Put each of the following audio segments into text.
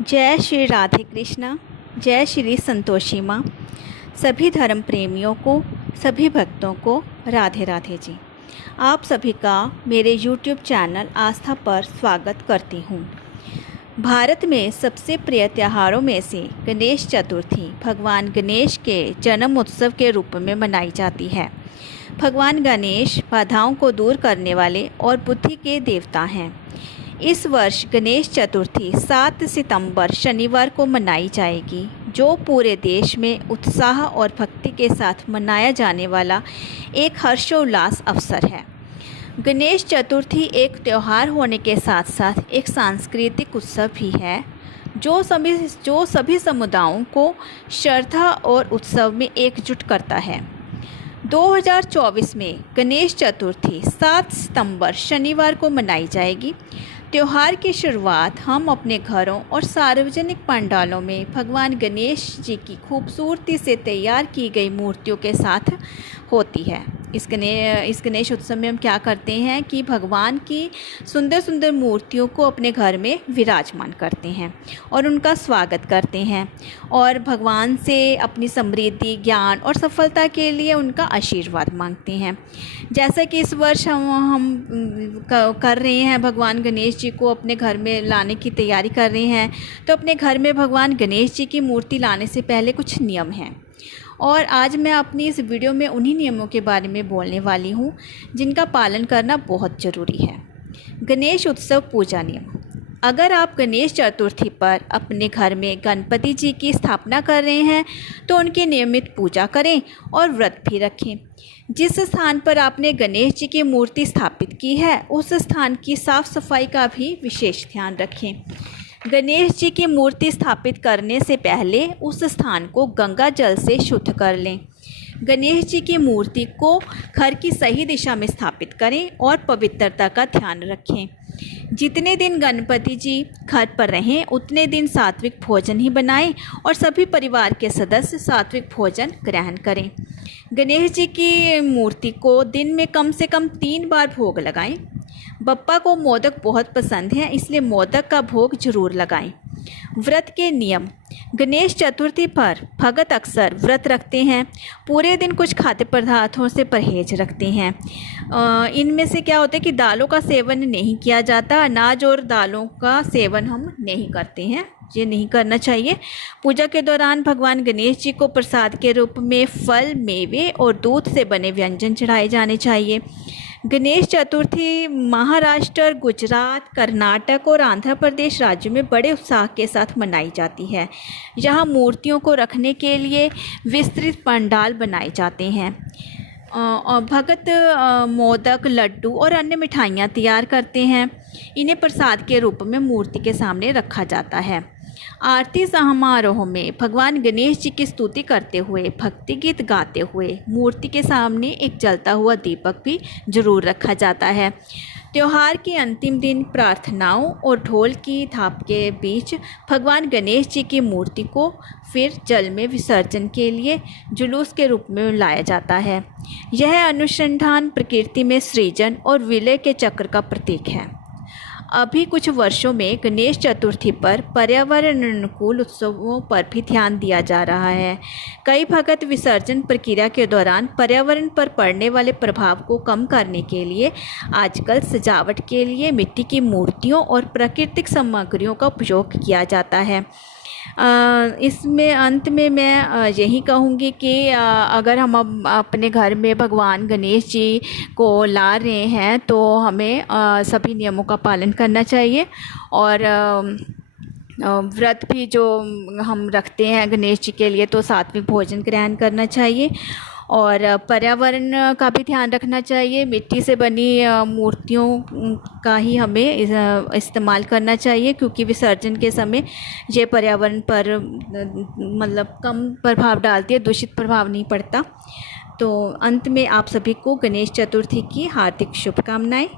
जय श्री राधे कृष्णा, जय श्री संतोषी माँ। सभी धर्म प्रेमियों को, सभी भक्तों को राधे राधे जी। आप सभी का मेरे YouTube चैनल आस्था पर स्वागत करती हूँ। भारत में सबसे प्रिय त्योहारों में से गणेश चतुर्थी भगवान गणेश के जन्म उत्सव के रूप में मनाई जाती है। भगवान गणेश बाधाओं को दूर करने वाले और बुद्धि के देवता हैं। इस वर्ष गणेश चतुर्थी 7 सितंबर शनिवार को मनाई जाएगी, जो पूरे देश में उत्साह और भक्ति के साथ मनाया जाने वाला एक हर्षोल्लास अवसर है। गणेश चतुर्थी एक त्यौहार होने के साथ साथ एक सांस्कृतिक उत्सव भी है, जो सभी समुदायों को श्रद्धा और उत्सव में एकजुट करता है। 2024 में गणेश चतुर्थी 7 सितंबर शनिवार को मनाई जाएगी। त्यौहार की शुरुआत हम अपने घरों और सार्वजनिक पंडालों में भगवान गणेश जी की खूबसूरती से तैयार की गई मूर्तियों के साथ होती है। इस गणेश उत्सव में हम क्या करते हैं कि भगवान की सुंदर सुंदर मूर्तियों को अपने घर में विराजमान करते हैं और उनका स्वागत करते हैं और भगवान से अपनी समृद्धि, ज्ञान और सफलता के लिए उनका आशीर्वाद मांगते हैं। जैसा कि इस वर्ष हम कर रहे हैं, भगवान गणेश जी को अपने घर में लाने की तैयारी कर रहे हैं, तो अपने घर में भगवान गणेश जी की मूर्ति लाने से पहले कुछ नियम हैं और आज मैं अपनी इस वीडियो में उन्हीं नियमों के बारे में बोलने वाली हूँ जिनका पालन करना बहुत ज़रूरी है। गणेश उत्सव पूजा नियम। अगर आप गणेश चतुर्थी पर अपने घर में गणपति जी की स्थापना कर रहे हैं तो उनकी नियमित पूजा करें और व्रत भी रखें। जिस स्थान पर आपने गणेश जी की मूर्ति स्थापित की है उस स्थान की साफ सफाई का भी विशेष ध्यान रखें। गणेश जी की मूर्ति स्थापित करने से पहले उस स्थान को गंगा जल से शुद्ध कर लें। गणेश जी की मूर्ति को घर की सही दिशा में स्थापित करें और पवित्रता का ध्यान रखें। जितने दिन गणपति जी घर पर रहें उतने दिन सात्विक भोजन ही बनाएं और सभी परिवार के सदस्य सात्विक भोजन ग्रहण करें। गणेश जी की मूर्ति को दिन में कम से कम 3 बार भोग लगाएं। बप्पा को मोदक बहुत पसंद है, इसलिए मोदक का भोग जरूर लगाएं। व्रत के नियम। गणेश चतुर्थी पर भगत अक्सर व्रत रखते हैं। पूरे दिन कुछ खाद्य पदार्थों से परहेज रखते हैं। इनमें से क्या होता है कि दालों का सेवन नहीं किया जाता। अनाज और दालों का सेवन हम नहीं करते हैं, ये नहीं करना चाहिए। पूजा के दौरान भगवान गणेश जी को प्रसाद के रूप में फल, मेवे और दूध से बने व्यंजन चढ़ाए जाने चाहिए। गणेश चतुर्थी महाराष्ट्र, गुजरात, कर्नाटक और आंध्र प्रदेश राज्यों में बड़े उत्साह के साथ मनाई जाती है। यहाँ मूर्तियों को रखने के लिए विस्तृत पंडाल बनाए जाते हैं और भगत मोदक, लड्डू और अन्य मिठाइयाँ तैयार करते हैं। इन्हें प्रसाद के रूप में मूर्ति के सामने रखा जाता है। आरती समारोह में भगवान गणेश जी की स्तुति करते हुए, भक्ति गीत गाते हुए मूर्ति के सामने एक जलता हुआ दीपक भी जरूर रखा जाता है। त्योहार के अंतिम दिन प्रार्थनाओं और ढोल की थाप के बीच भगवान गणेश जी की मूर्ति को फिर जल में विसर्जन के लिए जुलूस के रूप में लाया जाता है। यह अनुसंधान प्रकृति में सृजन और विलय के चक्र का प्रतीक है। अभी कुछ वर्षों में गणेश चतुर्थी पर पर्यावरण अनुकूल उत्सवों पर भी ध्यान दिया जा रहा है। कई भगत विसर्जन प्रक्रिया के दौरान पर्यावरण पर पड़ने वाले प्रभाव को कम करने के लिए आजकल सजावट के लिए मिट्टी की मूर्तियों और प्राकृतिक सामग्रियों का उपयोग किया जाता है। इसमें अंत में मैं यही कहूँगी कि अगर हम अपने घर में भगवान गणेश जी को ला रहे हैं तो हमें सभी नियमों का पालन करना चाहिए और व्रत भी जो हम रखते हैं गणेश जी के लिए तो सात्विक भोजन ग्रहण करना चाहिए और पर्यावरण का भी ध्यान रखना चाहिए। मिट्टी से बनी मूर्तियों का ही हमें इस्तेमाल करना चाहिए, क्योंकि विसर्जन के समय ये पर्यावरण पर मतलब कम प्रभाव डालती है, दूषित प्रभाव नहीं पड़ता। तो अंत में आप सभी को गणेश चतुर्थी की हार्दिक शुभकामनाएं।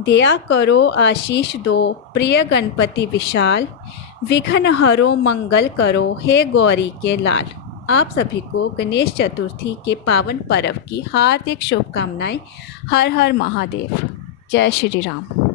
दया करो आशीष दो प्रिय गणपति विशाल, विघ्न हरो मंगल करो हे गौरी के लाल। आप सभी को गणेश चतुर्थी के पावन पर्व की हार्दिक शुभकामनाएं। हर हर महादेव। जय श्री राम।